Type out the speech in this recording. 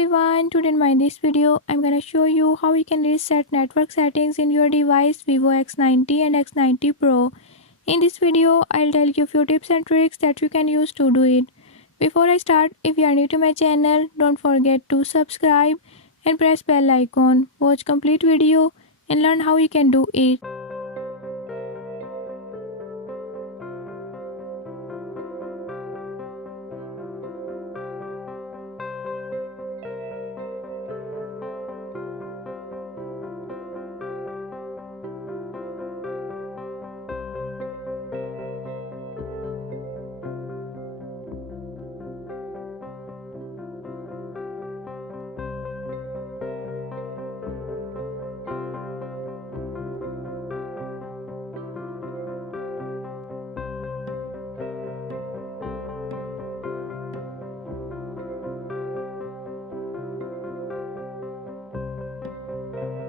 everyone, today in this video I'm gonna show you how you can reset network settings in your device Vivo X90 and X90 Pro. In this video I'll tell you few tips and tricks that you can use to do it. Before I start, if you are new to my channel, don't forget to subscribe and press bell icon. Watch complete video and learn how you can do it.